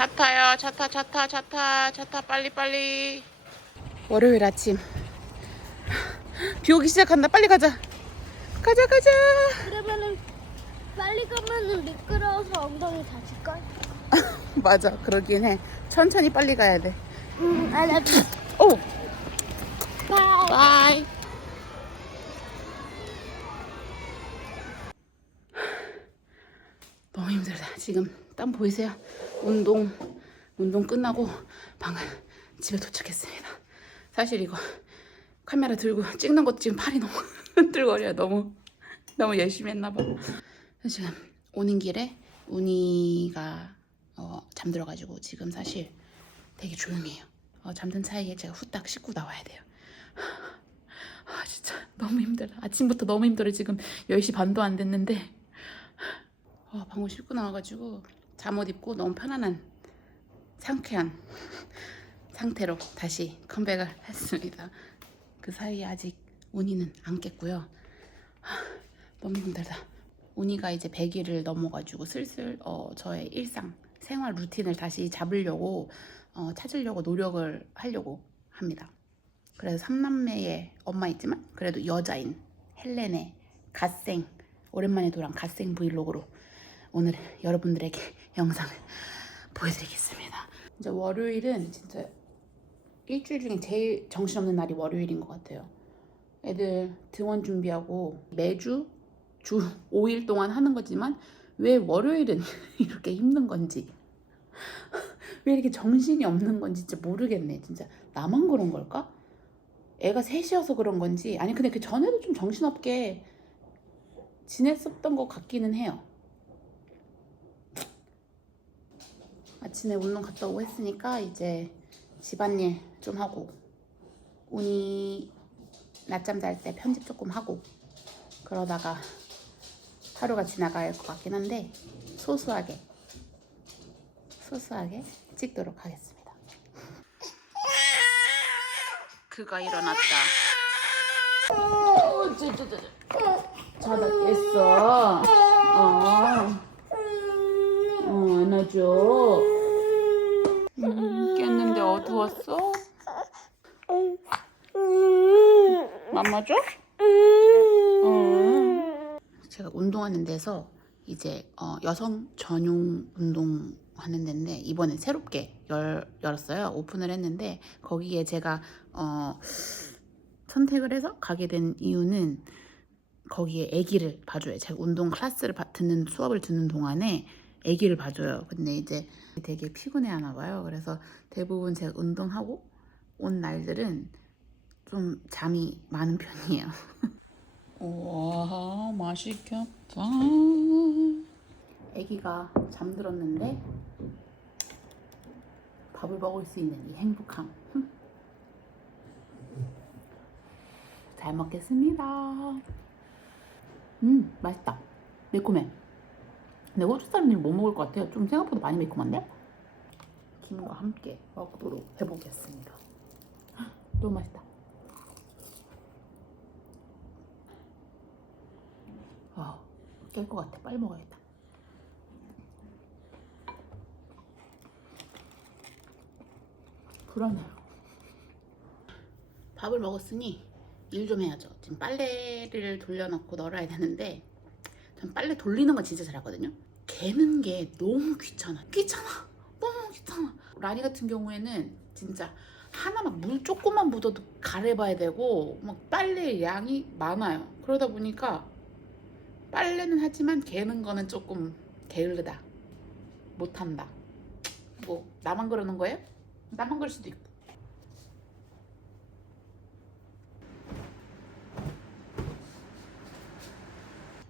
차 타요. 차 타, 차 타, 차 타, 차 타, 빨리 빨리. 월요일 아침. 비 오기 시작한다. 빨리 가자. 가자 가자. 그러면은 빨리 가면은 미끄러워서 엉덩이 다칠걸? 맞아, 그러긴 해. 천천히 빨리 가야 돼. I love you. 오, Bye. 바이. 너무 힘들다. 지금 땀 보이세요? 운동 끝나고 방금 집에 도착했습니다. 사실 이거 카메라 들고 찍는 것도 지금 팔이 너무 흔들거려요. 너무 열심히 했나 봐. 지금 오는 길에 운이가 잠들어가지고 지금 사실 되게 조용해요. 잠든 사이에 제가 후딱 씻고 나와야 돼요. 진짜 너무 힘들어. 아침부터 너무 힘들어. 지금 10시 반도 안 됐는데 방금 씻고 나와가지고 잠옷 입고 너무 편안한 상쾌한 상태로 다시 컴백을 했습니다. 그 사이에 아직 운이는 안 깼고요. 너무 힘들다. 운이가 이제 100일을 넘어가지고 슬슬 저의 일상 생활 루틴을 다시 잡으려고 찾으려고 노력을 하려고 합니다. 그래서 3남매의 엄마이지만 그래도 여자인 헬렌의 갓생, 오랜만에 돌아온 갓생 브이로그로 오늘 여러분들에게 영상을 보여드리겠습니다. 이제 월요일은 진짜 일주일 중에 제일 정신없는 날이 월요일인 것 같아요. 애들 등원 준비하고 매주 주 5일 동안 하는 거지만 왜 월요일은 이렇게 힘든 건지 왜 이렇게 정신이 없는 건지 진짜 모르겠네. 진짜 나만 그런 걸까? 애가 셋이어서 그런 건지 아니 근데 그 전에도 좀 정신없게 지냈었던 것 같기는 해요. 아침에 운동 갔다 오고 했으니까 이제 집안일 좀 하고 운이 낮잠 잘 때 편집 조금 하고 그러다가 하루가 지나갈 것 같긴 한데 소소하게 찍도록 하겠습니다. 그가 일어났다. 자다 깼어. 안아줘. 깼는데 어두웠어? 맘마 줘? 제가 운동하는 데서 이제 여성 전용 운동 하는 데인데 이번에 새롭게 열었어요. 오픈을 했는데 거기에 제가 선택을 해서 가게 된 이유는 거기에 아기를 봐줘요. 제가 운동 클래스를 수업을 듣는 동안에 아기를 봐줘요. 근데 이제 되게 피곤해하나 봐요. 그래서 대부분 제가 운동하고 온 날들은 좀 잠이 많은 편이에요. 와, 맛있겠다. 아기가 잠들었는데 밥을 먹을 수 있는 이 행복함. 잘 먹겠습니다. 맛있다. 매콤해. 근데 호주 사람들이 못 먹을 것 같아요. 좀 생각보다 많이 매콤한데? 김과 함께 먹도록 해보겠습니다. 너무 맛있다. 깰 것 같아. 빨리 먹어야겠다. 불안해요. 밥을 먹었으니 일 좀 해야죠. 지금 빨래를 돌려놓고 널어야 되는데 전 빨래 돌리는 건 진짜 잘하거든요. 개는 게 너무 귀찮아. 너무 귀찮아. 라니 같은 경우에는 진짜 하나만 물 조금만 묻어도 갈아봐야 되고 막 빨래 양이 많아요. 그러다 보니까 빨래는 하지만 개는 거는 조금 게으르다. 못한다. 뭐 나만 그러는 거예요? 나만 그럴 수도 있고.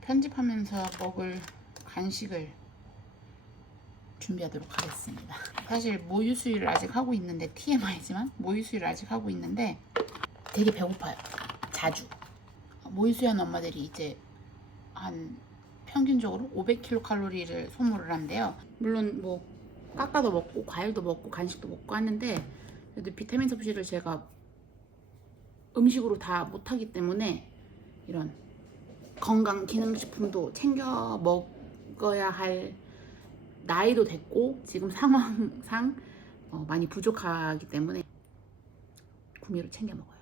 편집하면서 먹을 간식을 준비하도록 하겠습니다. 사실 모유수유를 아직 하고 있는데 TMI지만 모유수유를 아직 하고 있는데 되게 배고파요. 자주. 모유수유하는 엄마들이 이제 한 평균적으로 500kcal를 소모를 한대요. 물론 뭐 깎아도 먹고 과일도 먹고 간식도 먹고 하는데 그래도 비타민 섭취를 제가 음식으로 다 못하기 때문에 이런 건강 기능식품도 챙겨 먹어야 할 나이도 됐고 지금 상황상 많이 부족하기 때문에 구미로 챙겨 먹어요.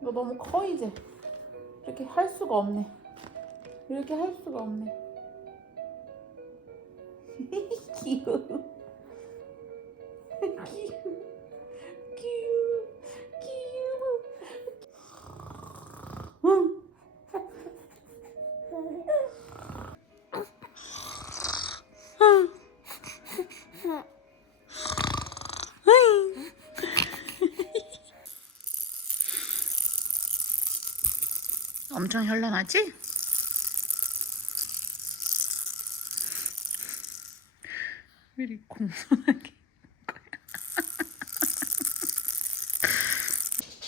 이거 너무 커 이제. 이렇게 할 수가 없네. 이렇게 할 수가 없네. 귀여워. 귀여워. 귀여워. 귀여워. 응. 엄청 현란하지? 왜 이렇게 공손하게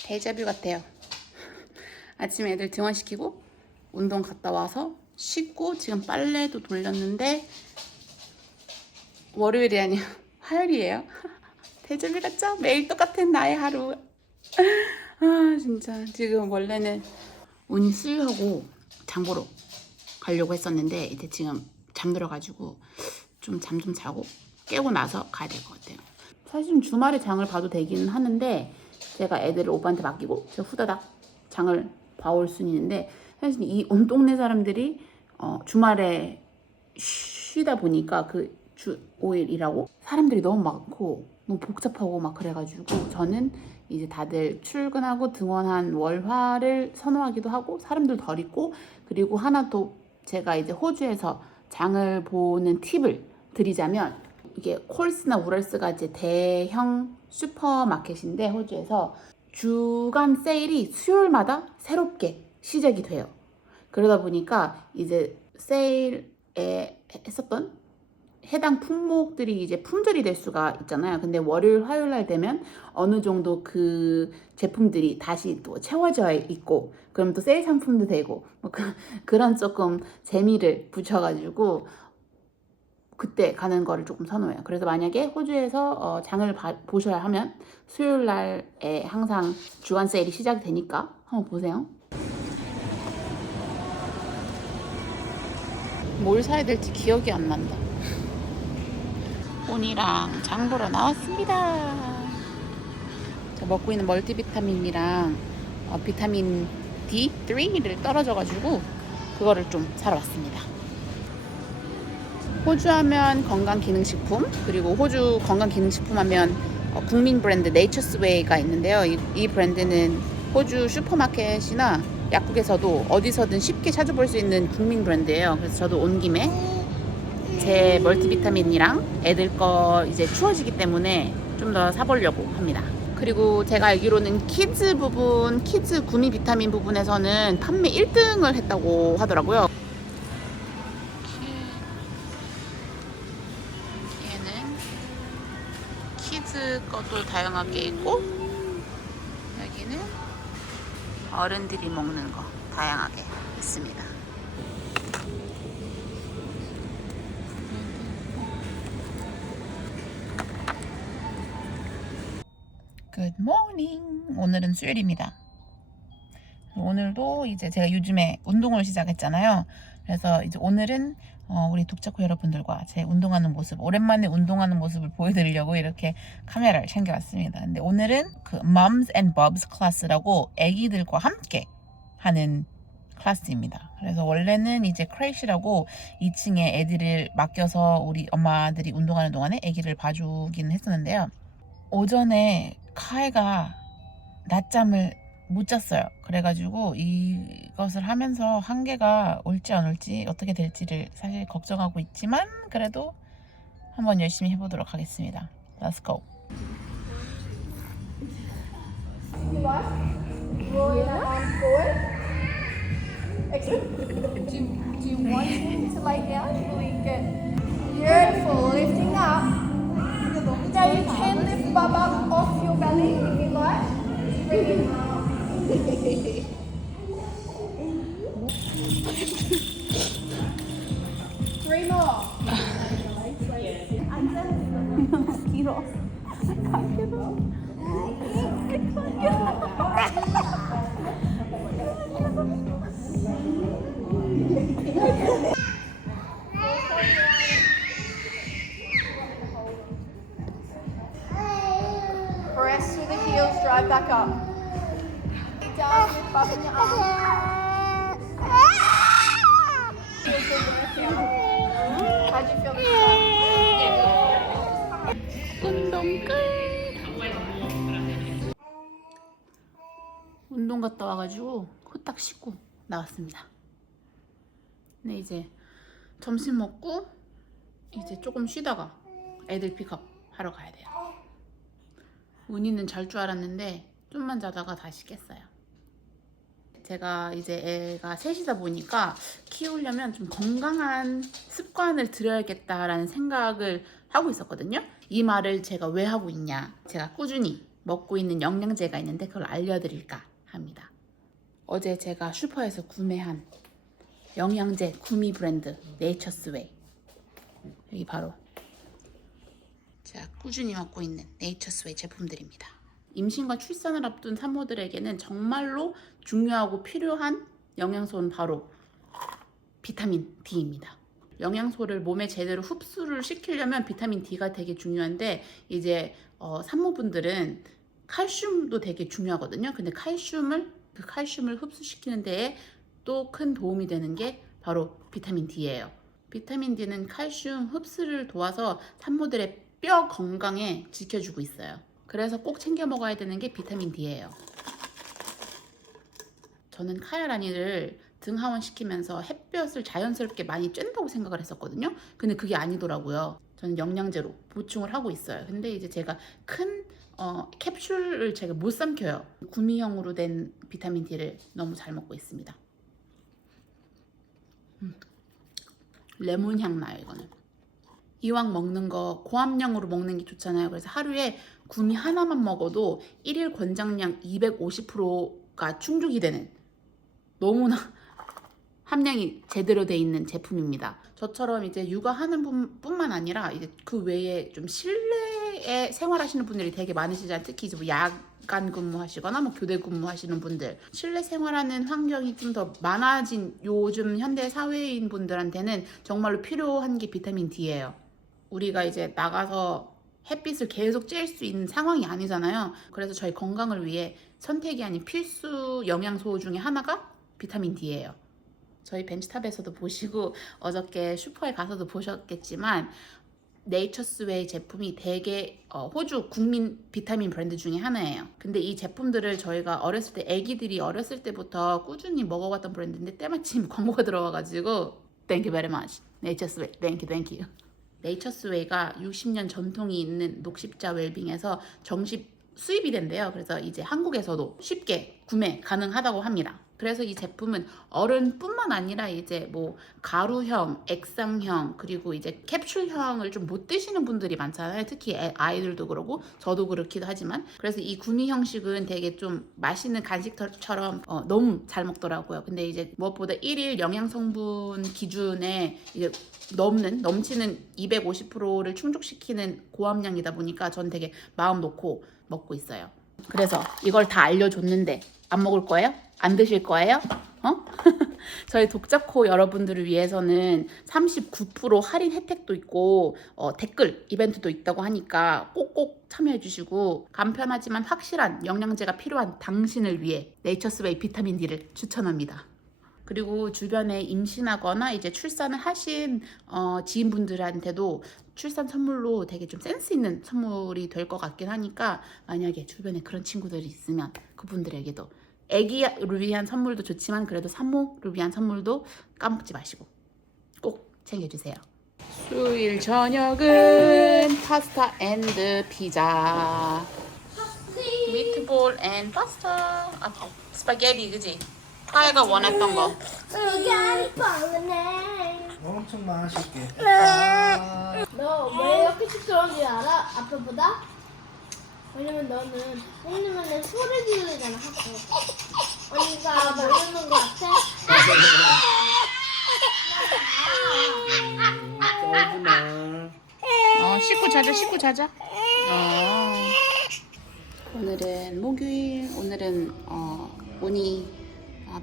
데자뷰 같아요. 아침에 애들 등원시키고 운동 갔다 와서 씻고 지금 빨래도 돌렸는데 월요일이 아니라 화요일이에요. 데자뷰 같죠? 매일 똑같은 나의 하루. 아 진짜 지금 원래는 운이 수유하고 장 보러 가려고 했었는데 이제 지금 잠들어가지고 좀 잠 좀 자고 깨고 나서 가야 될 것 같아요. 사실은 주말에 장을 봐도 되기는 하는데 제가 애들을 오빠한테 맡기고 제가 후다닥 장을 봐올 수는 있는데 사실 이 온 동네 사람들이 주말에 쉬다 보니까 그 주 5일 일하고 사람들이 너무 많고 너무 복잡하고 막 그래가지고 저는 이제 다들 출근하고 등원한 월화를 선호하기도 하고 사람들 덜 있고 그리고 하나 또 제가 이제 호주에서 장을 보는 팁을 드리자면 이게 콜스나 우럴스가 이제 대형 슈퍼마켓인데 호주에서 주간 세일이 수요일마다 새롭게 시작이 돼요. 그러다 보니까 이제 세일에 했었던 해당 품목들이 이제 품절이 될 수가 있잖아요. 근데 월요일, 화요일 날 되면 어느 정도 그 제품들이 다시 또 채워져 있고 그럼 또 세일 상품도 되고 뭐 그런 조금 재미를 붙여가지고 그때 가는 거를 조금 선호해요. 그래서 만약에 호주에서 장을 보셔야 하면 수요일 날에 항상 주간 세일이 시작이 되니까 한번 보세요. 뭘 사야 될지 기억이 안 난다. 온이랑 장 보러 나왔습니다. 저 먹고 있는 멀티비타민이랑 비타민 D3를 떨어져가지고 그거를 좀 사러 왔습니다. 호주 하면 건강기능식품 그리고 호주 건강기능식품 하면 국민 브랜드 네이처스웨이가 있는데요. 이 브랜드는 호주 슈퍼마켓이나 약국에서도 어디서든 쉽게 찾아볼 수 있는 국민 브랜드예요. 그래서 저도 온 김에 제 멀티비타민이랑 애들 거 이제 추워지기 때문에 좀 더 사보려고 합니다. 그리고 제가 알기로는 키즈 부분, 키즈 구미 비타민 부분에서는 판매 1등을 했다고 하더라고요. 얘는 키즈 것도 다양하게 있고 여기는 어른들이 먹는 거 다양하게 있습니다. Good morning. 오늘은 수요일입니다. 오늘도 이제 제가 요즘에 운동을 시작했잖아요. 그래서 이제 오늘은 우리 독자코 여러분들과 제 운동하는 모습, 오랜만에 운동하는 모습을 보여드리려고 이렇게 카메라를 챙겨왔습니다. 근데 오늘은 그 Moms and Bobs 클래스라고 아기들과 함께 하는 클래스입니다. 그래서 원래는 이제 크레이시라고 2층에 애들을 맡겨서 우리 엄마들이 운동하는 동안에 아기를 봐주기는 했었는데요. 오전에 카이가 낮잠을 못 잤어요. 그래가지고 이것을 하면서 한계가 올지 안 올지 어떻게 될지를 사실 걱정하고 있지만 그래도 한번 열심히 해보도록 하겠습니다. Let's go. Do you want him to lie down? Really good. Beautiful. Lifting up. Now you can lift Bob up off your belly if you like. Bring him up. 괴로워. 다 괴로워. Press through the heels, drive back up. Down with bum in your arm. How'd you feel this time? 운동 끝. 운동 갔다 와가지고 후딱 씻고 나왔습니다. 근데 이제 점심 먹고 이제 조금 쉬다가 애들 픽업 하러 가야 돼요. 운이는 잘 줄 알았는데 좀만 자다가 다시 깼어요. 제가 이제 애가 셋이다 보니까 키우려면 좀 건강한 습관을 들여야겠다라는 생각을 하고 있었거든요. 이 말을 제가 왜 하고 있냐, 제가 꾸준히 먹고 있는 영양제가 있는데 그걸 알려드릴까 합니다. 어제 제가 슈퍼에서 구매한 영양제 구미 브랜드 네이처스웨이, 여기 바로 제가 꾸준히 먹고 있는 네이처스웨이 제품들입니다. 임신과 출산을 앞둔 산모들에게는 정말로 중요하고 필요한 영양소는 바로 비타민 D입니다. 영양소를 몸에 제대로 흡수를 시키려면 비타민 D가 되게 중요한데, 이제 산모분들은 칼슘도 되게 중요하거든요. 근데 그 칼슘을 흡수시키는 데에 또 큰 도움이 되는 게 바로 비타민 D예요. 비타민 D는 칼슘 흡수를 도와서 산모들의 뼈 건강에 지켜주고 있어요. 그래서 꼭 챙겨 먹어야 되는 게 비타민 D예요. 저는 카야라니를 등하원 시키면서 햇볕을 자연스럽게 많이 쬐다고 생각을 했었거든요. 근데 그게 아니더라고요. 저는 영양제로 보충을 하고 있어요. 근데 이제 제가 큰 캡슐을 제가 못 삼켜요. 구미형으로 된 비타민 D를 너무 잘 먹고 있습니다. 레몬 향 나요, 이거는. 이왕 먹는 거 고함량으로 먹는 게 좋잖아요. 그래서 하루에 구미 하나만 먹어도 1일 권장량 250%가 충족이 되는, 너무나 함량이 제대로 돼 있는 제품입니다. 저처럼 이제 육아하는 뿐만 아니라 이제 그 외에 좀 실내에 생활하시는 분들이 되게 많으시잖아요. 특히 이제 뭐 야간 근무하시거나 뭐 교대 근무하시는 분들, 실내 생활하는 환경이 좀 더 많아진 요즘 현대 사회인 분들한테는 정말로 필요한 게 비타민 D예요. 우리가 이제 나가서 햇빛을 계속 쬐일 수 있는 상황이 아니잖아요. 그래서 저희 건강을 위해 선택이 아닌 필수 영양소 중에 하나가 비타민 D예요. 저희 벤치탑에서도 보시고 어저께 슈퍼에 가서도 보셨겠지만 네이처스웨이 제품이 되게 호주 국민 비타민 브랜드 중에 하나예요. 근데 이 제품들을 저희가 어렸을 때, 애기들이 어렸을 때부터 꾸준히 먹어왔던 브랜드인데 때마침 광고가 들어와가지고 Thank you very much. 네이처스웨이, thank you. 네이처스웨이가 60년 전통이 있는 녹십자 웰빙에서 정식 수입이 된대요. 그래서 이제 한국에서도 쉽게 구매 가능하다고 합니다. 그래서 이 제품은 어른뿐만 아니라 이제 뭐 가루형, 액상형, 그리고 이제 캡슐형을 좀 못 드시는 분들이 많잖아요. 특히 아이들도 그러고 저도 그렇기도 하지만, 그래서 이 구미 형식은 되게 좀 맛있는 간식처럼 너무 잘 먹더라고요. 근데 이제 무엇보다 1일 영양성분 기준에 이제 넘치는 250%를 충족시키는 고함량이다 보니까 전 되게 마음 놓고 먹고 있어요. 그래서 이걸 다 알려줬는데 안 먹을 거예요? 안 드실 거예요? 저희 독자코 여러분들을 위해서는 39% 할인 혜택도 있고 댓글 이벤트도 있다고 하니까 꼭꼭 참여해 주시고, 간편하지만 확실한 영양제가 필요한 당신을 위해 네이처스웨이 비타민 D를 추천합니다. 그리고 주변에 임신하거나 이제 출산을 하신 지인분들한테도 출산 선물로 되게 좀 센스 있는 선물이 될 것 같긴 하니까, 만약에 주변에 그런 친구들이 있으면 그분들에게도 아기를 위한 선물도 좋지만 그래도 산모를 위한 선물도 까먹지 마시고 꼭 챙겨주세요. 수요일 저녁은 파스타 앤드 피자, 미트볼 앤 파스타, 스파게티, 그지? 카이가 원했던 거. 여기 빵네. 엄청 맛있게. 너 왜 이렇게 시끄러운지 알아? 아빠보다? 왜냐면 너는 먹는 소리 지르잖아, 하고. 언니가 모르는 거 같아? 짜증나. 씻고 자자. 오늘은 목요일. 오늘은 운이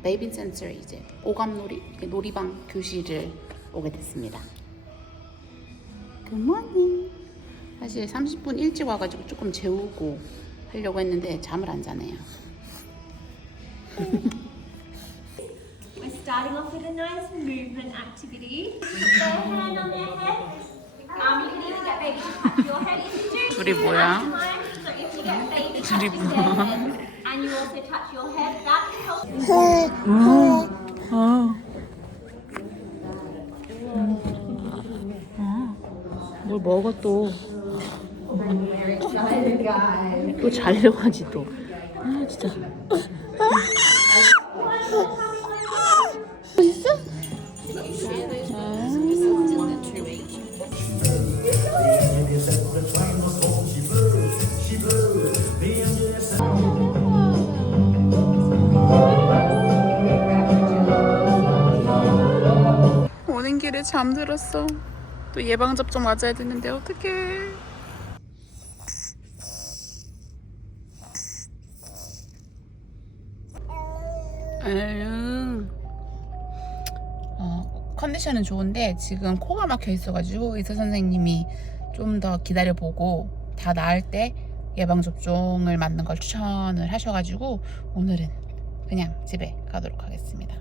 베이비 센서 이제 오감놀이 놀이방 교실을 오게 됐습니다. 굿모닝. 사실 30분 일찍 와가지고 조금 재우고 하려고 했는데 잠을 안 자네요. We're starting off with a nice movement activity. Put their hand on their head. You can even get baby to touch your head if you do. 둘이 뭐야? So if you get baby to 둘이 touch their 뭐야? head and you also touch your head, that helps. 뭘 먹어 또. 또 자려고 하지 또. 진짜. 있어? 오는 길에 잠들었어. 또 예방접종 맞아야 되는데 어떡해. 컨디션은 좋은데 지금 코가 막혀 있어가지고 의사 선생님이 좀 더 기다려보고 다 나을 때 예방접종을 맞는 걸 추천을 하셔가지고 오늘은 그냥 집에 가도록 하겠습니다.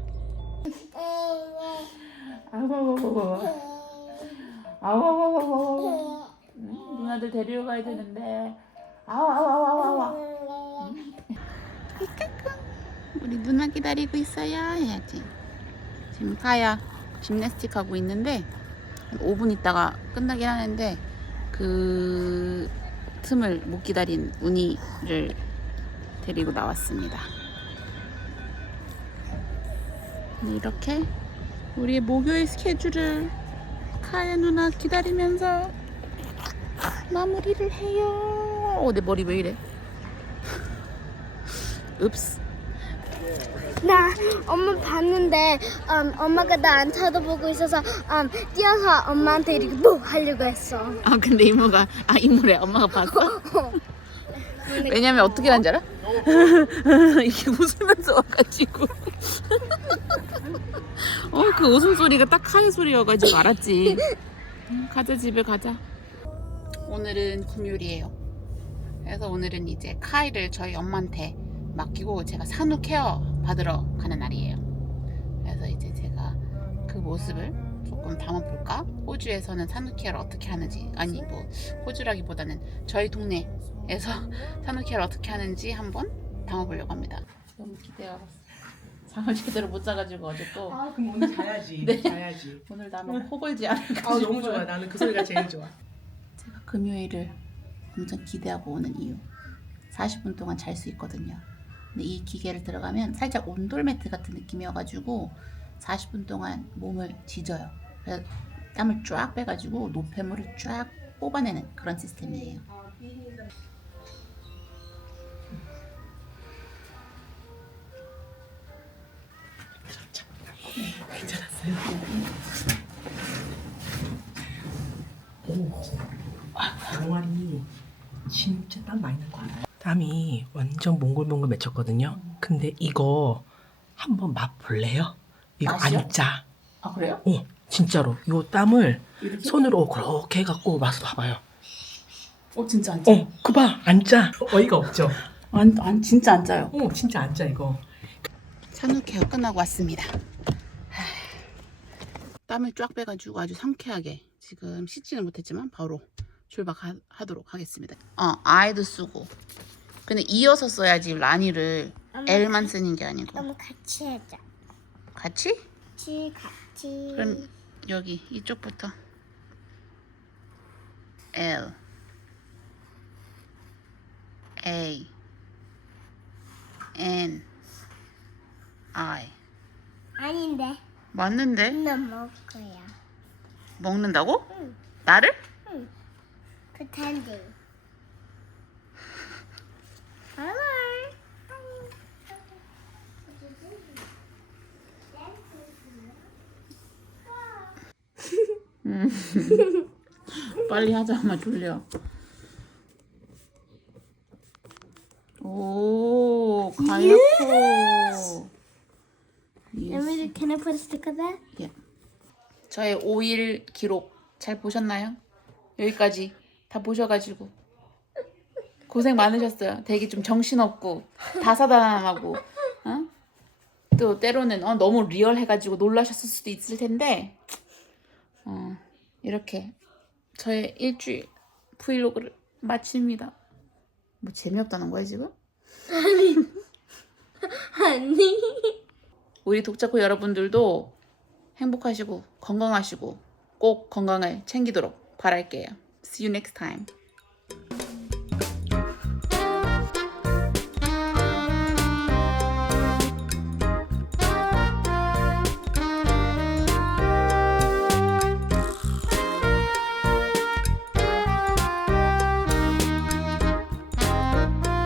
아우 누나들 데리러 가야 되는데 아우 우리 누나 기다리고 있어요 해야지. 지금 가야 짐내스틱 하고 있는데 5분 있다가 끝나긴 하는데 그 틈을 못 기다린 운이를 데리고 나왔습니다. 이렇게 우리의 목요일 스케줄을 카야 누나 기다리면서 마무리를 해요. 내 머리 왜 이래? 읍스. 나 엄마 봤는데 엄마가 나 안 쳐다보고 있어서 뛰어서 엄마한테 이렇게 뭐 하려고 했어. 근데 이모가 이모래. 엄마가 봤어? 왜냐면 어떻게 하는 줄 알아? 이렇게 웃으면서 와가지고 그 웃음소리가 딱 카이 소리여가지고 알았지. 가자 집에 가자. 오늘은 금요일이에요. 그래서 오늘은 이제 카이를 저희 엄마한테 맡기고 제가 산후 케어 받으러 가는 날이에요. 그래서 이제 제가 그 모습을 조금 담아볼까? 호주에서는 산후 케어를 어떻게 하는지, 아니 뭐 호주라기보다는 저희 동네에서 산후 케어를 어떻게 하는지 한번 담아보려고 합니다. 너무 기대가 잠을 제대로 못 자가지고 어제 또 그럼 오늘 자야지. 네. 자야지. 오늘 나는 코 골지 않을까 너무 좋아. 나는 그 소리가 제일 좋아. 제가 금요일을 엄청 기대하고 오는 이유, 40분 동안 잘 수 있거든요. 근데 이 기계를 들어가면 살짝 온돌 매트 같은 느낌이어가지고 40분 동안 몸을 지져요. 그래서 땀을 쫙 빼가지고 노폐물을 쫙 뽑아내는 그런 시스템이에요. 병아리 진짜 땀 많이 난 거 알아요? 땀이 완전 몽글몽글 맺혔거든요. 근데 이거 한번 맛 볼래요? 이거 맛이요? 안 짜. 아 그래요? 진짜로 이 땀을 이렇게? 손으로 그렇게 해갖고 맛을 봐봐요. 진짜 안 짜요? 그 봐, 안 짜. 어이가 없죠? 진짜 안 짜요. 진짜 안 짜 이거. 산후 케어 끝나고 왔습니다. 땀을 쫙 빼가지고 아주 상쾌하게 지금 씻지는 못했지만 바로 출발하도록 하겠습니다. I도 쓰고. 근데 이어서 써야지 라니를 L만 쓰는 게 아니고. 너무 같이 하자. 같이? 같이. 그럼 여기 이쪽부터 L A N I. 아닌데. 맞는데? 나 먹을 거야. 먹는다고? 응. 나를? 그 텐데. 빨리 하자. 엄마 졸려. 오, 가야코. Emily, can I put a sticker there? 예. 저의 5일 기록 잘 보셨나요? 여기까지 다 보셔가지고 고생 많으셨어요. 되게 좀 정신없고 다사다난하고 어? 또 때로는 너무 리얼해가지고 놀라셨을 수도 있을 텐데 이렇게 저의 일주일 브이로그를 마칩니다. 뭐 재미없다는 거야 지금? 아니. 우리 독자코 여러분들도 행복하시고 건강하시고 꼭 건강을 챙기도록 바랄게요. See you next time.